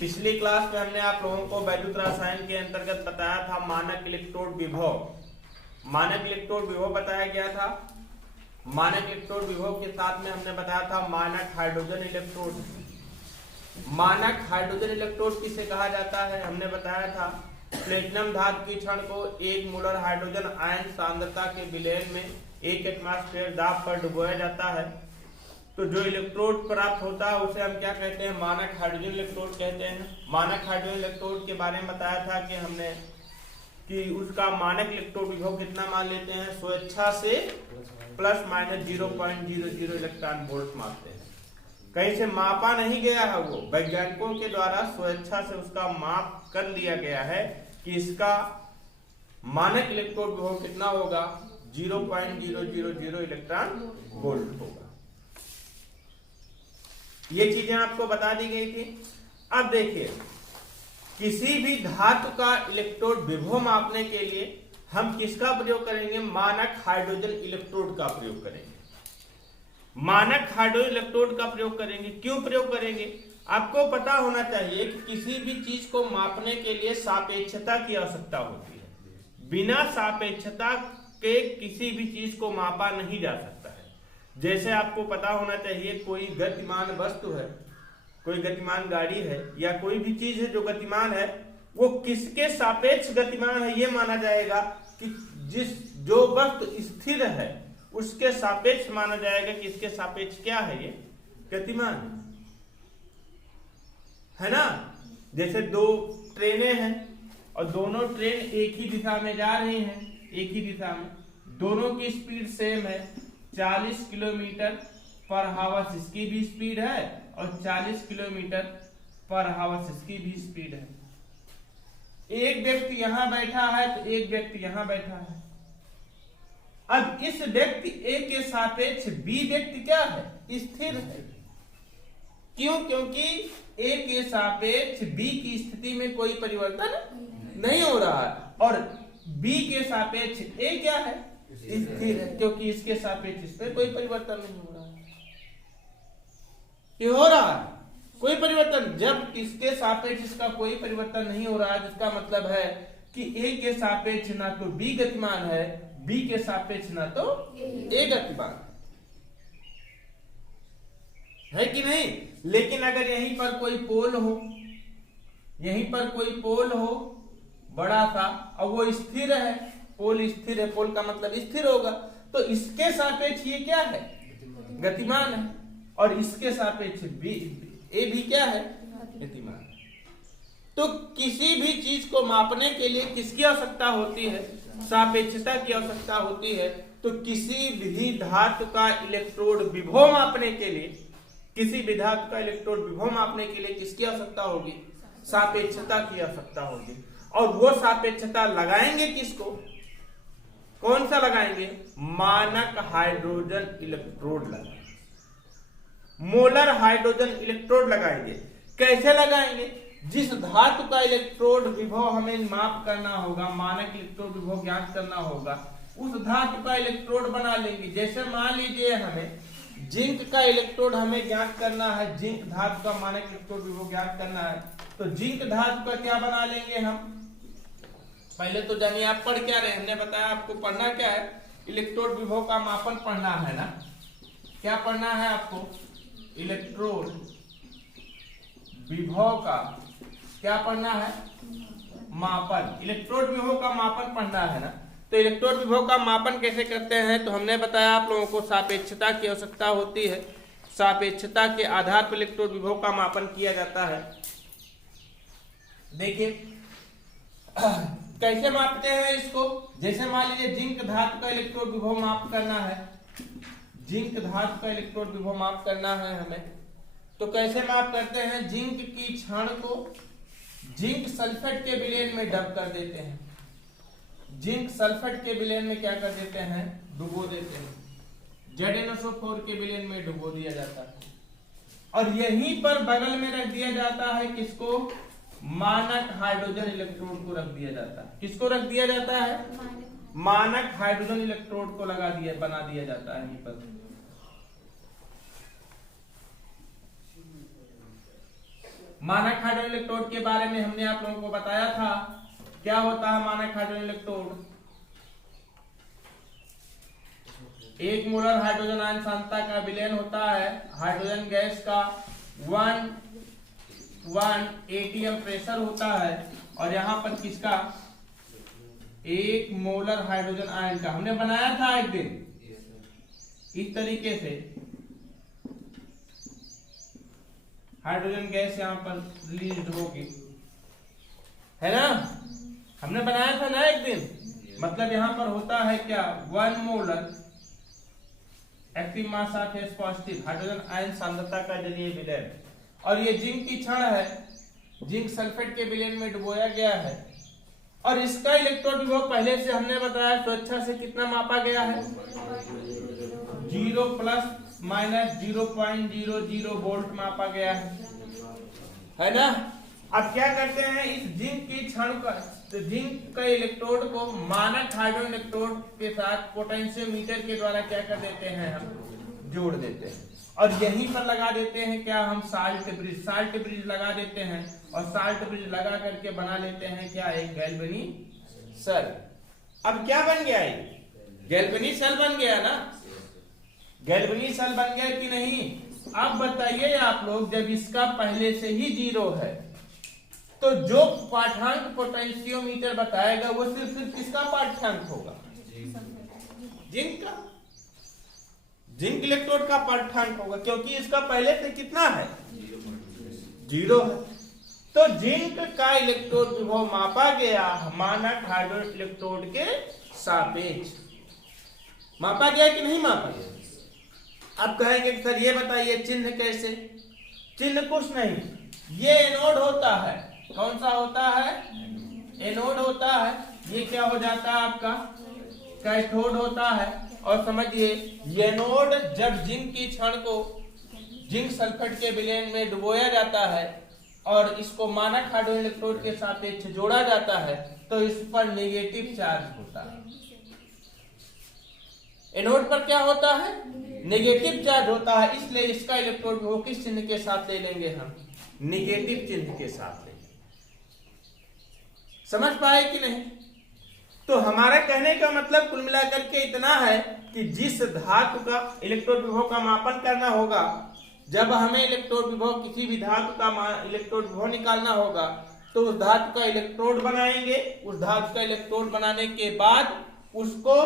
पिछली क्लास में हमने आप लोगों को वैद्युत रसायन के अंतर्गत बताया था मानक इलेक्ट्रोड विभव। मानक इलेक्ट्रोड विभव बताया गया था। मानक इलेक्ट्रोड विभव के साथ में हमने बताया था मानक हाइड्रोजन इलेक्ट्रोड। मानक हाइड्रोजन इलेक्ट्रोड किसे कहा जाता है हमने बताया था। प्लेटिनम धातु की क्षण को 1 मोलर हाइड्रोजन आयन सांद्रता के विलयन में 1 एटमॉस्फेयर दाब पर डुबोया जाता है तो जो इलेक्ट्रोड प्राप्त होता है उसे हम क्या कहते हैं, मानक हाइड्रोजन इलेक्ट्रोड कहते हैं। मानक हाइड्रोजन इलेक्ट्रोड के बारे में बताया था कि हमने कि उसका मानक इलेक्ट्रोड विभव कितना मान लेते हैं, स्वेच्छा से प्लस माइनस 0.00 इलेक्ट्रॉन वोल्ट मापते हैं। कहीं से मापा नहीं गया है, वो वैज्ञानिकों के द्वारा स्वेच्छा से उसका माप कर लिया गया है कि इसका मानक इलेक्ट्रोड विभव कितना होगा, 0.000 इलेक्ट्रॉन वोल्ट होगा। ये चीजें आपको बता दी गई थी। अब देखिए, किसी भी धातु का इलेक्ट्रोड विभव मापने के लिए हम किसका प्रयोग करेंगे, मानक हाइड्रोजन इलेक्ट्रोड का प्रयोग करेंगे। मानक हाइड्रोजन इलेक्ट्रोड का प्रयोग करेंगे। क्यों प्रयोग करेंगे, आपको पता होना चाहिए कि किसी भी चीज को मापने के लिए सापेक्षता की आवश्यकता होती है। बिना सापेक्षता के किसी भी चीज को मापा नहीं जा सकता है। जैसे आपको पता होना चाहिए, कोई गतिमान वस्तु है, कोई गतिमान गाड़ी है या कोई भी चीज है जो गतिमान है, वो किसके सापेक्ष गतिमान है, ये माना जाएगा कि जो वस्तु स्थिर है उसके सापेक्ष माना जाएगा कि इसके सापेक्ष क्या है, ये गतिमान है ना। जैसे दो ट्रेनें हैं और दोनों ट्रेन एक ही दिशा में जा रही हैं, एक ही दिशा में, दोनों की स्पीड सेम है, 40 किलोमीटर पर हावर्स इसकी भी स्पीड है और 40 किलोमीटर पर हावर्स इसकी भी स्पीड है। एक व्यक्ति यहां बैठा है तो एक व्यक्ति यहां बैठा है। अब इस व्यक्ति ए के सापेक्ष बी व्यक्ति क्या है, स्थिर है। क्यों, क्योंकि ए के सापेक्ष बी की स्थिति में कोई परिवर्तन नहीं हो रहा है और बी के सापेक्ष ए क्या है, स्थिर है, क्योंकि इसके सापेक्ष इसमें कोई परिवर्तन नहीं हो रहा है। ये हो रहा है कोई परिवर्तन, जब इसके सापेक्ष इसका कोई परिवर्तन नहीं हो रहा है, जिसका मतलब है कि ए के सापेक्ष ना तो बी गतिमान है, बी के सापेक्ष ना तो ए गतिमान है कि नहीं। लेकिन अगर यहीं पर कोई पोल हो, यहीं पर कोई पोल हो बड़ा सा और वो स्थिर है, पोल स्थिर है, पोल का मतलब स्थिर होगा, तो इसके सापेक्ष ये क्या है, गतिमान है, और इसके सापेक्ष बी ए भी क्या है, गतिमान। तो किसी भी चीज को मापने के लिए किसकी आवश्यकता होती है, सापेक्षता की आवश्यकता होती है। तो किसी भी धातु का इलेक्ट्रोड विभव मापने के लिए, किसी भी धातु का इलेक्ट्रोड विभव मापने के लिए किसकी आवश्यकता होगी, सापेक्षता की आवश्यकता होगी। और वो सापेक्षता लगाएंगे किसको, कौन सा लगाएंगे, मानक हाइड्रोजन इलेक्ट्रोड लगाएंगे, मोलर हाइड्रोजन इलेक्ट्रोड लगाएंगे। कैसे लगाएंगे, जिस धातु का इलेक्ट्रोड विभव हमें माप करना होगा, मानक इलेक्ट्रोड विभव ज्ञात करना होगा, उस धातु का इलेक्ट्रोड बना लेंगे। जैसे मान लीजिए हमें जिंक का इलेक्ट्रोड हमें ज्ञात करना है, जिंक धातु का मानक इलेक्ट्रोड विभव ज्ञात करना है, तो जिंक धातु का क्या बना लेंगे हम, पहले तो जानिए आप पढ़ क्या रहे, हमने बताया आपको पढ़ना क्या है, इलेक्ट्रोड विभव का मापन पढ़ना है ना। क्या पढ़ना है आपको, इलेक्ट्रोड विभव का क्या पढ़ना है, मापन। इलेक्ट्रोड विभव का मापन पढ़ना है ना। तो इलेक्ट्रोड विभव का मापन कैसे करते हैं, तो हमने बताया आप लोगों को सापेक्षता की आवश्यकता होती है। सापेक्षता के आधार पर इलेक्ट्रोड विभव का मापन किया जाता है। देखिए कैसे मापते हैं इसको, जैसे मान लीजिए जिंक धातु का इलेक्ट्रोड विभव माप करना है, जिंक धातु का इलेक्ट्रोड विभव माप करना है हमें, तो कैसे माप करते हैं, जिंक की क्षण को जिंक सल्फेट के विलयन में डब कर देते हैं। जिंक सल्फेट के विलयन में क्या कर देते हैं, डुबो देते हैं, ZnSO4 के विलयन में डुबो दिया जाता है और यहीं पर बगल में रख दिया जाता है किसको, मानक हाइड्रोजन इलेक्ट्रोड को रख दिया जाता है। किसको रख दिया जाता है, मानक हाइड्रोजन इलेक्ट्रोड को बना दिया जाता है यहीं पर। मानक हाइड्रोजन इलेक्ट्रोड के बारे में हमने आप लोगों को बताया था। क्या होता है मानक hydrogen electrode? 1 molar hydrogen ion सांद्रता का विलयन होता है हाइड्रोजन गैस का 1 atm प्रेशर होता है, और यहां पर किसका? 1 मोलर हाइड्रोजन आयन का। हमने बनाया था एक दिन इस तरीके से, हाइड्रोजन गैस यहां पर रिलीज होगी, है ना? हमने बनाया था ना एक दिन। मतलब यहां पर होता है क्या? 1 molar active mass of H positive hydrogen ion सांद्रता का जलीय विलयन, और ये जिंक की क्षण है, जिंक सल्फेट के विलयन में डुबोया गया है, और इसका इलेक्ट्रॉन विभव पहले से हमने बताया स्वेच्छा से कितना मापा गया है? 0 ± 0.00 वोल्ट मापा गया है ना? अब क्या करते हैं, इस जिंक की क्षण का, तो जिंक का इलेक्ट्रोड को मानक हाइड्रोजन इलेक्ट्रोड के साथ पोटेंशियोमीटर के द्वारा क्या कर देते हैं? हम जोड़ देते हैं, और यहीं पर लगा देते हैं क्या? हम साल्ट ब्रिज लगा देते हैं, और साल्ट ब्रिज लगा करके बना लेते हैं क्या? एक गैल्वेनिक सेल। अब क्या बन गया? ये गैल्वेनिक सेल बन गया ना? गैल्वेनिक सेल बन गया कि नहीं? अब बताइए आप लोग, जब इसका पहले से ही 0 है तो जो पाठ्यांक पोटेंशियोमीटर बताएगा वो सिर्फ किसका पाठ्यांक होगा? जिंक का, जिंक इलेक्ट्रोड का पाठ्यांक होगा, क्योंकि इसका पहले से कितना है? 0 है। तो जिंक का इलेक्ट्रोड विभव मापा गया मानक हाइड्रोजन इलेक्ट्रोड के सापेक्ष। मापा गया कि नहीं मापा गया? अब कहेंगे कि सर ये बताइए चिन्ह कैसे? चिन्ह कुछ नहीं, ये एनोड होता है। कौन सा होता है? एनोड होता है। ये क्या हो जाता है आपका? कैथोड होता है। और समझिए, एनोड जब जिंक की क्षण को जिंक सल्फेट के विलयन में डुबोया जाता है और इसको मानक हाइड्रोजन इलेक्ट्रोड के सापेक्ष जोड़ा जाता है, तो इस पर नेगेटिव चार्ज होता है। एनोड पर क्या होता है? नेगेटिव चार्ज होता है, इसलिए इसका इलेक्ट्रोड वो किस चिन्ह के साथ ले लेंगे? हम नेगेटिव चिन्ह के साथ लेंगे। समझ पाए कि नहीं? तो हमारा कहने का मतलब कुल मिलाकर के इतना है कि जिस धातु का इलेक्ट्रोड विभव का मापन करना होगा, जब हमें इलेक्ट्रोड विभव किसी भी धातु का इलेक्ट्रोड विभव निकालना होगा, तो उस धातु का इलेक्ट्रोड बनाएंगे। उस धातु का इलेक्ट्रोड बनाने के बाद उसको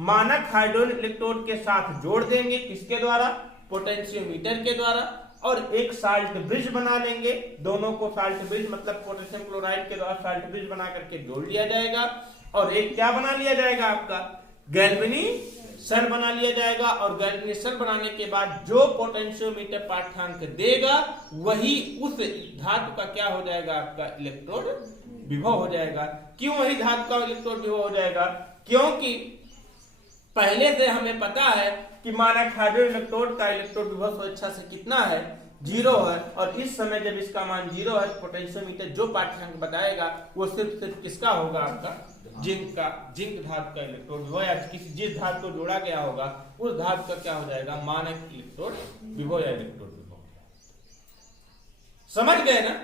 मानक हाइड्रोजन इलेक्ट्रोड के साथ जोड़ देंगे। किसके द्वारा? पोटेंशियोमीटर के द्वारा। और एक साल्ट ब्रिज बना लेंगे। दोनों को साल्ट ब्रिज मतलब पोटेशियम क्लोराइड के द्वारा साल्ट ब्रिज बना करके जोड़ लिया जाएगा। और एक क्या बना लिया जाएगा? आपका गैल्वेनिक सेल बना लिया जाएगा। और गैल्वेनिक सेल बनाने के बाद जो पोटेंशियोमीटर पाठ्यांक देगा वही उस धातु का क्या हो जाएगा? आपका इलेक्ट्रोड विभव हो जाएगा। क्यों वही धातु का इलेक्ट्रोड विभव हो जाएगा? क्योंकि पहले से हमें पता है कि मानक हाइड्रोजन इलेक्ट्रोड का इलेक्ट्रोड विभव स्वेच्छा से कितना है? 0 है। और इस समय जब इसका मान 0 है, पोटेंशियोमीटर जो पाठ्यांक बताएगा वो सिर्फ किसका होगा? आपका जिंक का, जिंक धातु का इलेक्ट्रोड विभव, या किसी जिस धातु को जोड़ा गया होगा उस धातु का क्या हो जाएगा? मानक इलेक्ट्रोड विभव या इलेक्ट्रोड विभव। समझ गए ना?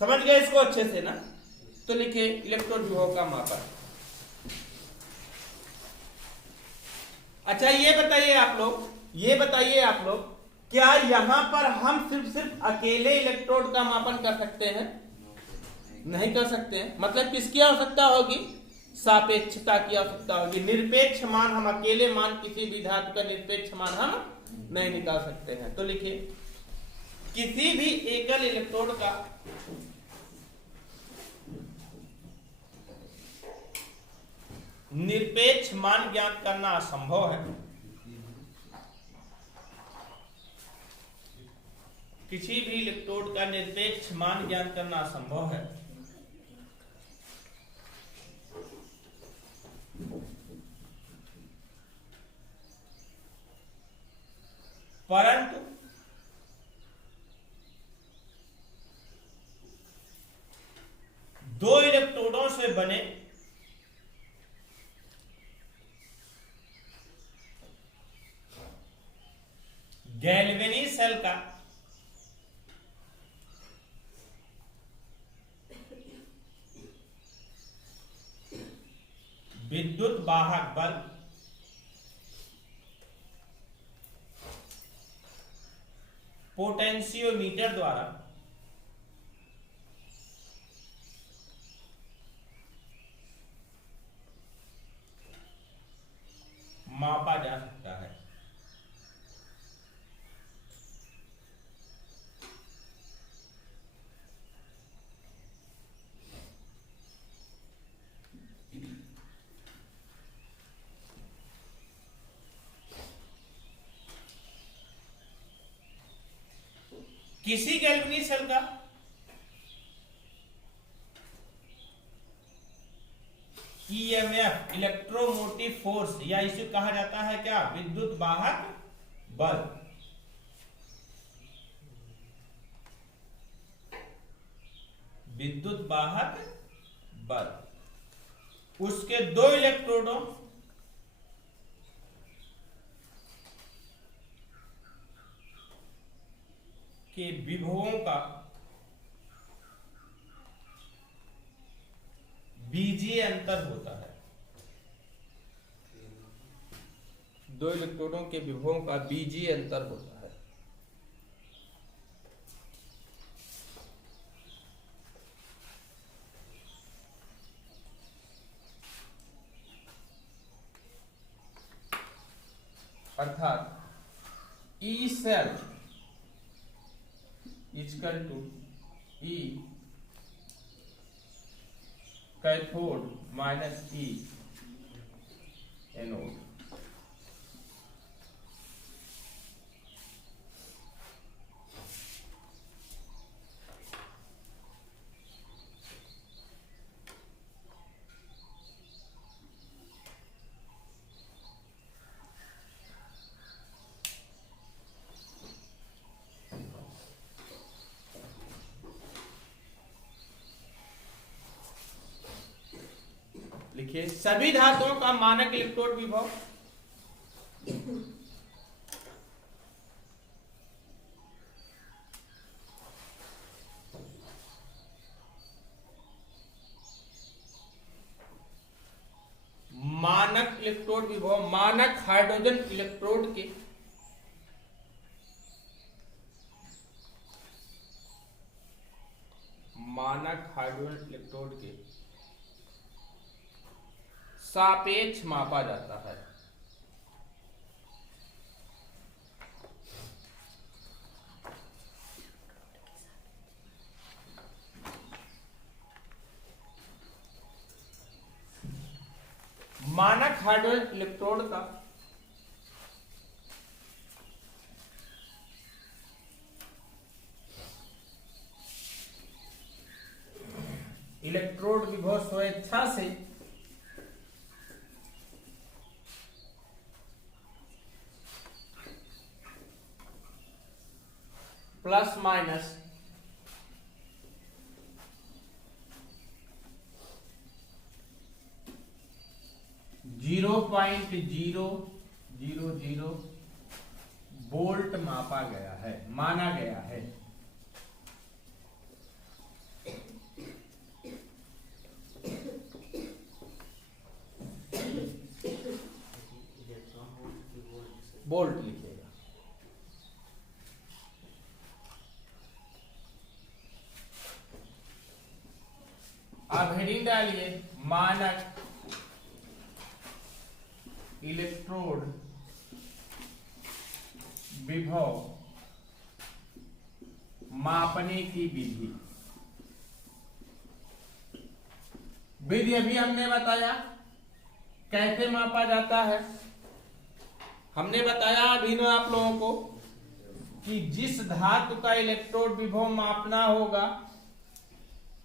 समझ गए इसको अच्छे से ना? तो लिखे इलेक्ट्रोड विभव का मापन। अच्छा ये बताइए आप लोग, क्या यहां पर हम सिर्फ अकेले इलेक्ट्रोड का मापन कर सकते हैं? नहीं कर सकते हैं। मतलब किसकी आवश्यकता होगी? सापेक्षता की आवश्यकता होगी। निरपेक्ष मान, हम अकेले मान किसी भी धातु का निरपेक्ष मान हम नहीं निकाल सकते हैं। तो लिखिए, किसी भी एकल इलेक्ट्रोड का निरपेक्ष मान ज्ञात करना असंभव है। किसी भी इलेक्ट्रोड का निरपेक्ष मान ज्ञात करना असंभव है। परंतु दो इलेक्ट्रोडों से बने गैल्वेनिक सेल का वाहक बल पोटेंशियोमीटर द्वारा मापा जा सकता है। किसी गैल्वेनिक सेल का ईएमएफ इलेक्ट्रोमोटिव फोर्स या इसे कहा जाता है क्या, विद्युत वाहक बल। विद्युत वाहक बल उसके दो इलेक्ट्रोडों के विभवों का बीजीय अंतर होता है। दो इलेक्ट्रोडों के विभवों का बीजीय अंतर होता है। अर्थात E cell equal to E cathode minus E anode. लिखिए सभी धातुओं का मानक इलेक्ट्रोड विभव मानक हाइड्रोजन इलेक्ट्रोड के सापेक्ष मापा जाता है। मानक हाइड्रोजन इलेक्ट्रोड का इलेक्ट्रोड विभव स्वेच्छा से प्लस माइनस 0.000 वोल्ट माना गया है। वोल्ट लिखिएगा। अब हेडिंग डालिए मानक इलेक्ट्रोड विभव मापने की विधि अभी हमने बताया कैसे मापा जाता है। हमने बताया अभी ना आप लोगों को कि जिस धातु का इलेक्ट्रोड विभव मापना होगा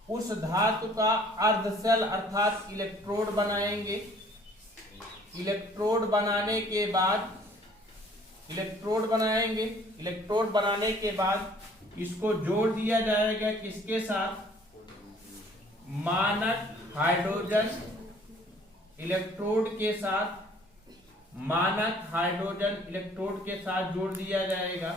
उस धातु का अर्धशेल अर्थात इलेक्ट्रोड बनाएंगे। इलेक्ट्रोड बनाने के बाद इसको जोड़ दिया जाएगा किसके साथ, मानक हाइड्रोजन इलेक्ट्रोड के साथ। मानक हाइड्रोजन इलेक्ट्रोड के साथ जोड़ दिया जाएगा।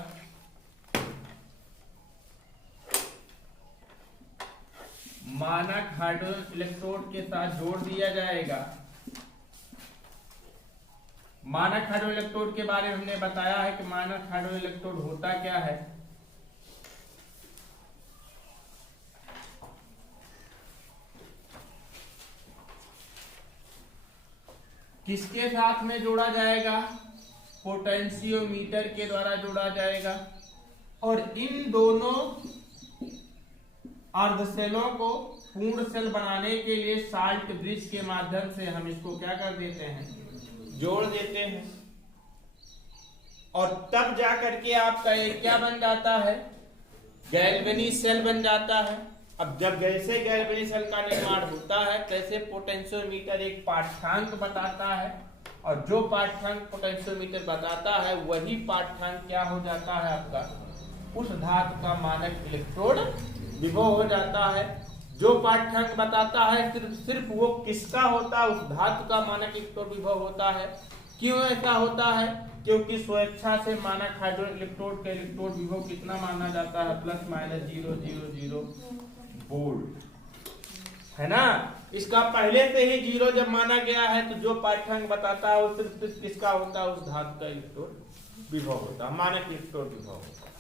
मानक हाइड्रोजन इलेक्ट्रोड के साथ जोड़ दिया जाएगा। मानक हाइड्रो इलेक्ट्रोड के बारे में हमने बताया है कि मानक हाइड्रो इलेक्ट्रोड होता क्या है। किसके साथ में जोड़ा जाएगा? पोटेंशियोमीटर के द्वारा जोड़ा जाएगा। और इन दोनों अर्धसेलों को पूर्ण सेल बनाने के लिए साल्ट ब्रिज के माध्यम से हम इसको क्या कर देते हैं? जोड़ देते हैं। और तब जा करके आपका एक क्या बन जाता है? गैल्वेनी सेल बन जाता है। अब जब जैसे गैल्वेनी सेल का निर्माण होता है तैसे पोटेंशियोमीटर एक पाठ्यांक बताता है, और जो पाठ्यांक पोटेंशियोमीटर बताता है वही पाठ्यांक क्या हो जाता है आपका? उस धातु का मानक इलेक्ट्रोड विभव हो जाता है। जो पाठ्यांक बताता है सिर्फ वो किसका होता है? उस धातु का मानक इलेक्ट्रोड विभव होता है। क्यों ऐसा होता है? क्योंकि स्वेच्छा से मानक हाइड्रो इलेक्ट्रोड का इलेक्ट्रोड विभव कितना माना जाता है? +-0.000 वोल्ट, है ना। इसका पहले से ही 0 जब माना गया है तो जो पाठ्यांक बताता है वो सिर्फ किसका होता है? उस धातु का इलेक्ट्रोड विभव होता है, मानक इलेक्ट्रोड विभव होता है।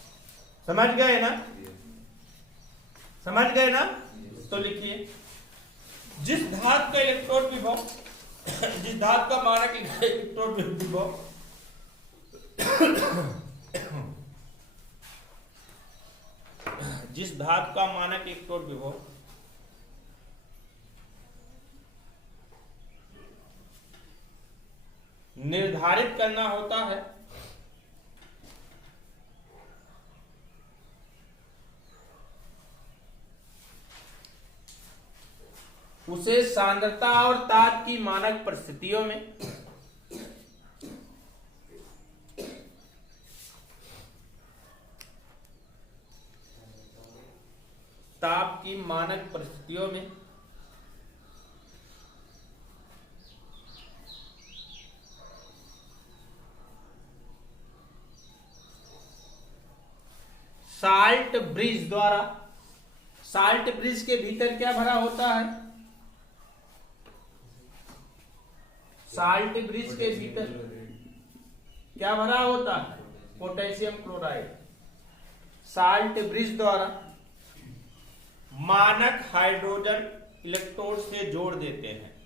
समझ गए ना? समझ गए ना? तो लिखिए, जिस धातु का इलेक्ट्रोड विभव, जिस धातु का मानक इलेक्ट्रोड विभव जिस धातु का मानक इलेक्ट्रोड विभव निर्धारित करना होता है उसे सांद्रता और ताप की मानक परिस्थितियों में ताप की मानक परिस्थितियों में साल्ट ब्रिज द्वारा, साल्ट ब्रिज के भीतर क्या भरा होता है? साल्ट ब्रिज के भीतर क्या भरा होता है? Potassium chloride. साल्ट ब्रिज द्वारा मानक हाइड्रोजन इलेक्ट्रोड से जोड़ देते हैं।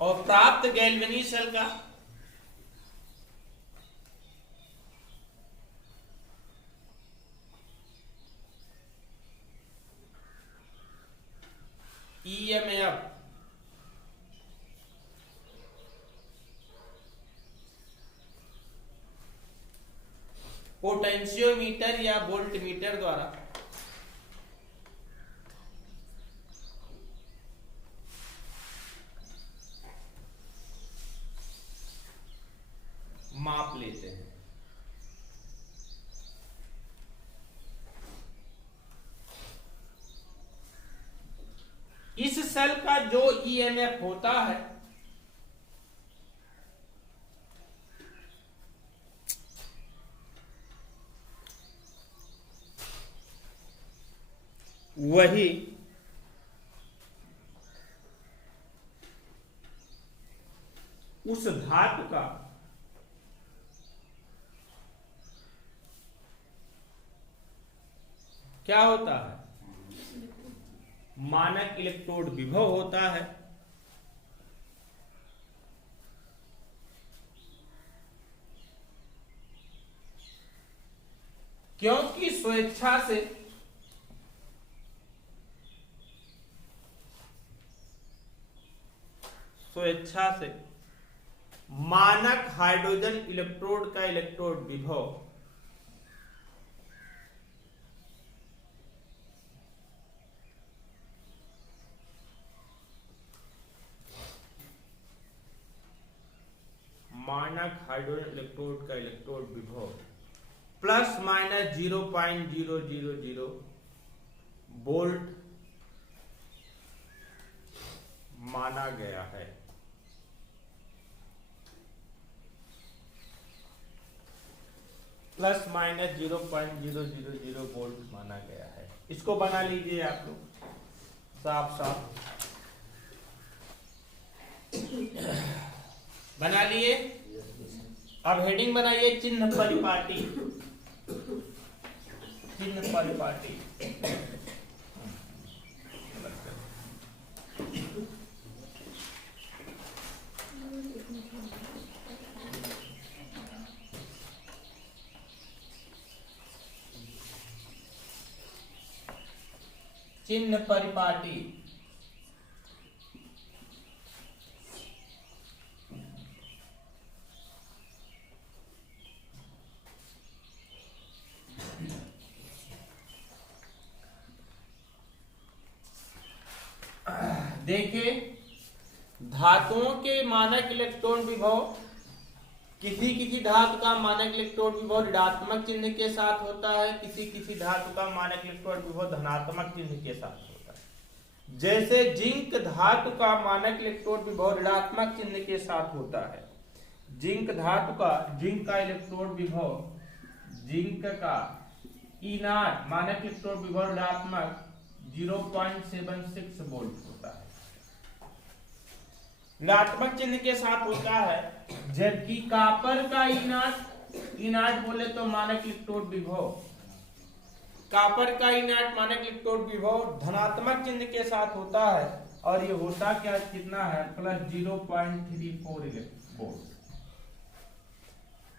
और प्राप्त गैल्वेनी सेल का EMF पोटेंशियोमीटर या वोल्टमीटर द्वारा माप लेते हैं। इस सेल का जो EMF होता है वही उस धातु का क्या होता है? मानक इलेक्ट्रोड विभव होता है। क्योंकि स्वेच्छा से मानक हाइड्रोजन इलेक्ट्रोड का इलेक्ट्रोड विभव मानक हाइड्रोजन इलेक्ट्रोड का इलेक्ट्रोड विभव +-0.000 वोल्ट माना गया है। प्लस माइनस 0.000 वोल्ट माना गया है। इसको बना लीजिए आप लोग साफ साफ बना लिए। अब हेडिंग बनाइए चिन्ह परिपाटी। चिन्ह परिपाटी चिन्ह परिपाटी देखिए, धातुओं के मानक इलेक्ट्रॉन विभव, किसी किसी धातु का मानक इलेक्ट्रॉन विभव ऋणात्मक चिन्ह के साथ होता है, किसी किसी धातु का मानक इलेक्ट्रॉन विभव धनात्मक चिन्ह के साथ होता है। जैसे जिंक धातु का मानक इलेक्ट्रॉन विभव ऋणात्मक चिन्ह के साथ होता है। जिंक धातु का, जिंक का इलेक्ट्रॉन विभव, जिंक का E0 मानक इलेक्ट्रॉन विभव ऋणात्मक 0.76 वोल्ट होता है, ऋणात्मक चिन्ह के साथ होता है। जबकि कॉपर का E0 बोले तो मानक इलेक्ट्रोड विभव, कॉपर का E0 मानक इलेक्ट्रोड विभव धनात्मक चिन्ह के साथ होता है और ये होता क्या कितना है प्लस 0.34 वोल्ट।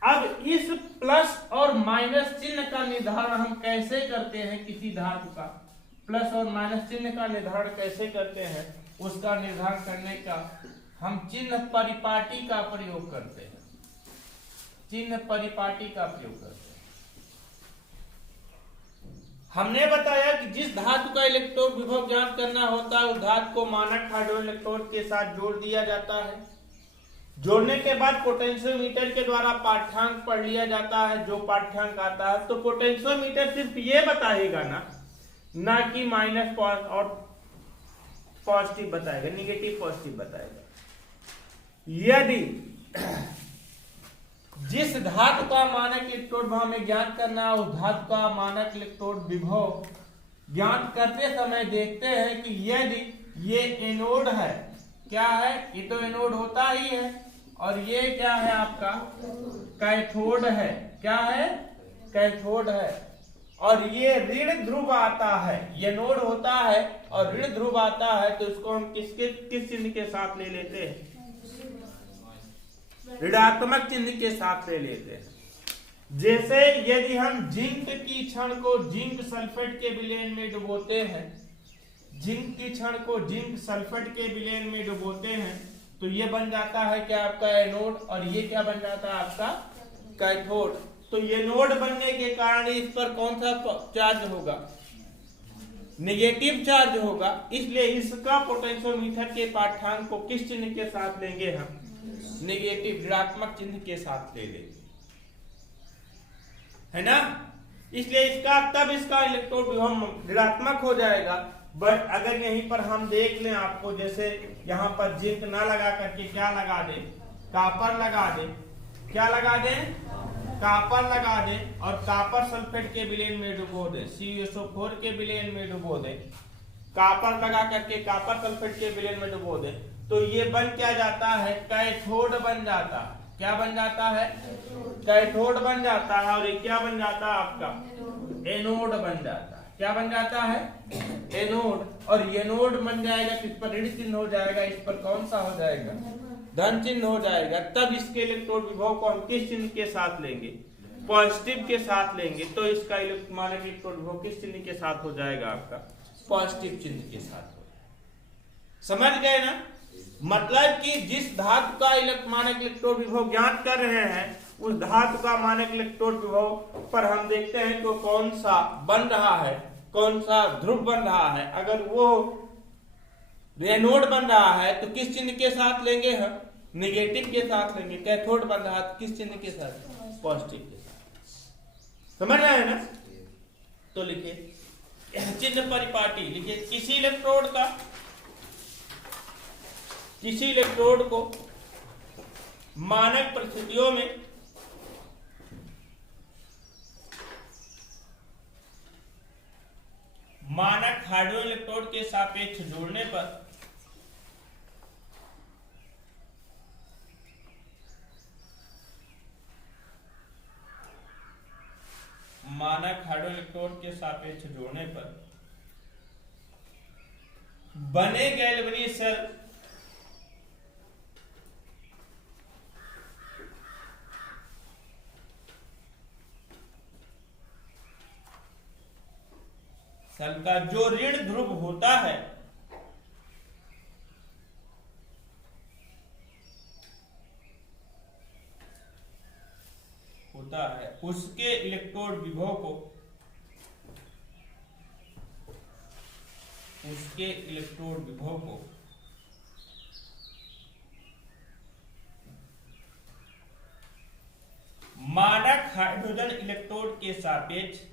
अब इस प्लस और माइनस चिन्ह का निर्धारण हम कैसे करते हैं, किसी धातु का प्लस और माइनस चिन्ह का निर्धारण कैसे करते हैं, उसका निर्धारण करने का हम चिन्ह परिपाटी का प्रयोग करते हैं। चिन्ह परिपाटी का प्रयोग करते हैं। हमने बताया कि जिस धातु का इलेक्ट्रॉन विभव ज्ञात करना होता है उस धातु को मानक हाइड्रोजन इलेक्ट्रोड के साथ जोड़ दिया जाता है। जोड़ने के बाद पोटेंशियोमीटर के द्वारा पाठ्यांक पढ़ लिया जाता है। जो पाठ्यांक आता है तो पोटेंशियोमीटर सिर्फ ये बताएगा ना कि माइनस और पॉजिटिव बताएगा, निगेटिव पॉजिटिव बताएगा। यदि जिस धातु का मानक इलेक्ट्रोड विभव हमें ज्ञात करना है उस धातु का मानक इलेक्ट्रोड विभव ज्ञात करते समय देखते हैं कि यदि ये एनोड है, क्या है, ये तो एनोड होता ही है, और ये क्या है आपका कैथोड है, क्या है, कैथोड है, और ये ऋण ध्रुव आता है, ये नोड होता है और ऋण ध्रुव आता है, तो इसको हम किस चिन्ह के साथ ले लेते हैं, ऋणात्मक चिन्ह के साथ ले लेते हैं। जैसे यदि हम जिंक की क्षण को जिंक सल्फेट के विलयन में डुबोते हैं, जिंक की क्षण को जिंक सल्फेट के विलयन में डुबोते हैं तो ये बन जाता है क्या आपका एनोड, और ये क्या बन जाता है आपका कैथोड। तो ये नोड बनने के कारण इस पर कौन सा चार्ज होगा, नेगेटिव चार्ज होगा। इसलिए इसका पोटेंशियोमीटर के पाठ्यांक को किस चिन्ह के साथ लेंगे, हम नेगेटिव ऋणात्मक चिन्ह के साथ ले लेंगे, है ना। इसलिए इसका इलेक्ट्रोड विभव ऋणात्मक हो जाएगा। बट अगर यहीं पर हम देख लें, आपको जैसे यहाँ पर जिंक ना लगा करके क्या लगा दे, कॉपर लगा दे, क्या लगा दे, कॉपर लगा दे, और कॉपर सल्फेट के विलयन में डुबो दे, CuSO4 के विलयन में डुबो दे, कॉपर लगा करके कॉपर सल्फेट के विलयन में डुबो दे, तो ये बन क्या जाता है, कैथोड बन जाता है। क्या बन जाता है, कैथोड बन जाता है। और ये क्या बन जाता है आपका, एनोड बन जाता है। क्या बन जाता है, एनोड। और ये नोड बन जाएगा, इस पर ऋण चिन्ह हो जाएगा, इस पर कौन सा हो जाएगा, धन चिन्ह हो जाएगा। तब इसके इलेक्ट्रोड विभव को हम किस चिन्ह के साथ लेंगे, पॉजिटिव के साथ लेंगे। तो इसका मानक इलेक्ट्रोड विभव किस चिन्ह के साथ हो जाएगा, आपका पॉजिटिव चिन्ह के साथ हो जाएगा। समझ गए ना। मतलब कि जिस धातु का मानक इलेक्ट्रोड विभव ज्ञात कर रहे हैं उस धातु का मानक इलेक्ट्रोड विभव पर हम देखते हैं कि कौन सा बन रहा है, कौन सा ध्रुव बन रहा है। अगर वो एनोड बन रहा है तो किस चिन्ह के साथ लेंगे, हम नेगेटिव के साथ लेंगे। कैथोड बन रहा है तो किस चिन्ह के साथ, पॉजिटिव के साथ। समझ रहे हैं ना। तो लिखिए चिन्ह परिपाटी, लिखिए किसी इलेक्ट्रोड को मानक परिस्थितियों में हाइड्रोजन इलेक्ट्रोड के सापेक्ष जोड़ने पर मानक हाइड्रोजन इलेक्ट्रोड के सापेक्ष जोड़ने पर बने गैल्वेनिक सेल का जो ऋण ध्रुव होता है उसके इलेक्ट्रोड विभव को मानक हाइड्रोजन इलेक्ट्रोड के सापेक्ष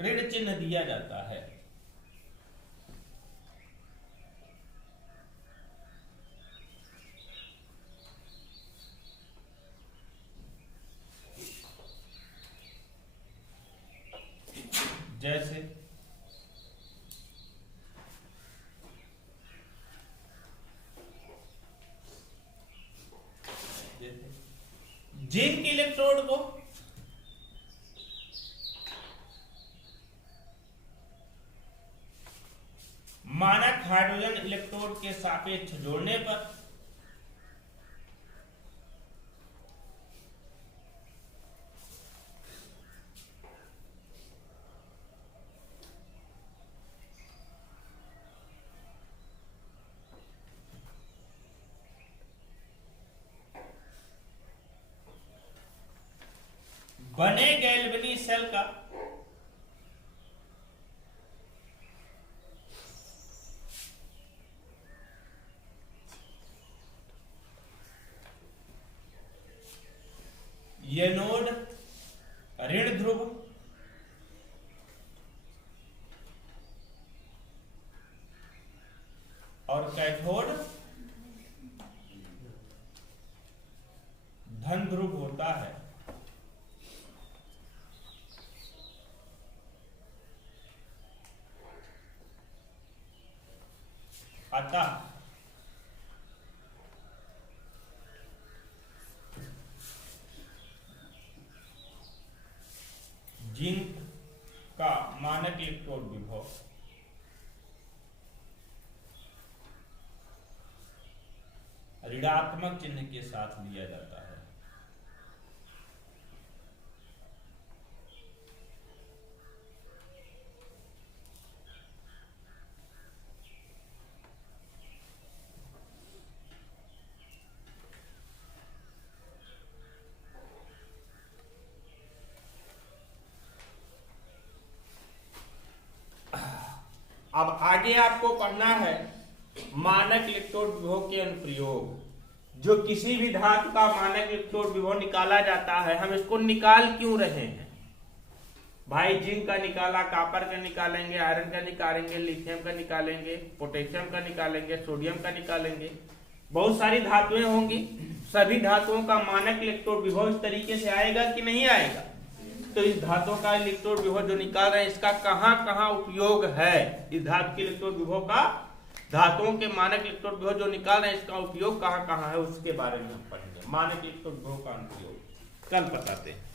ऋण चिन्ह दिया जाता है। जैसे जिंक इलेक्ट्रोड को मानक हाइड्रोजन इलेक्ट्रोड के सापेक्ष जोड़ने पर बने गैल्वेनिक सेल का एनोड ऋण ध्रुव और कैथोड धन ध्रुव होता है। अतः जिंक का मानक इलेक्ट्रोड विभव ऋणात्मक चिन्ह के साथ लिया जाता है। अब आगे आपको पढ़ना है मानक इलेक्ट्रोड विभव के अनुप्रयोग। जो किसी भी धातु का मानक इलेक्ट्रोड विभव निकाला जाता है, हम इसको निकाल क्यों रहे हैं भाई? जिंक का निकाला, कॉपर का निकालेंगे, आयरन का निकालेंगे, लिथियम का निकालेंगे, पोटेशियम का निकालेंगे, सोडियम का निकालेंगे, बहुत सारी धातुएं होंगी। सभी धातुओं का मानक इलेक्ट्रोड विभव इस तरीके से आएगा कि नहीं आएगा? तो इस धातु का इलेक्ट्रोड विभव जो निकाल रहे हैं, इसका कहां कहां उपयोग है? इस धातु के इलेक्ट्रोड विभव का, धातुओं के मानक इलेक्ट्रोड विभव जो निकाल रहे हैं, इसका उपयोग कहां कहां है, उसके बारे में हम पढ़ेंगे। मानक इलेक्ट्रोड विभव का अनुप्रयोग कल बताते हैं।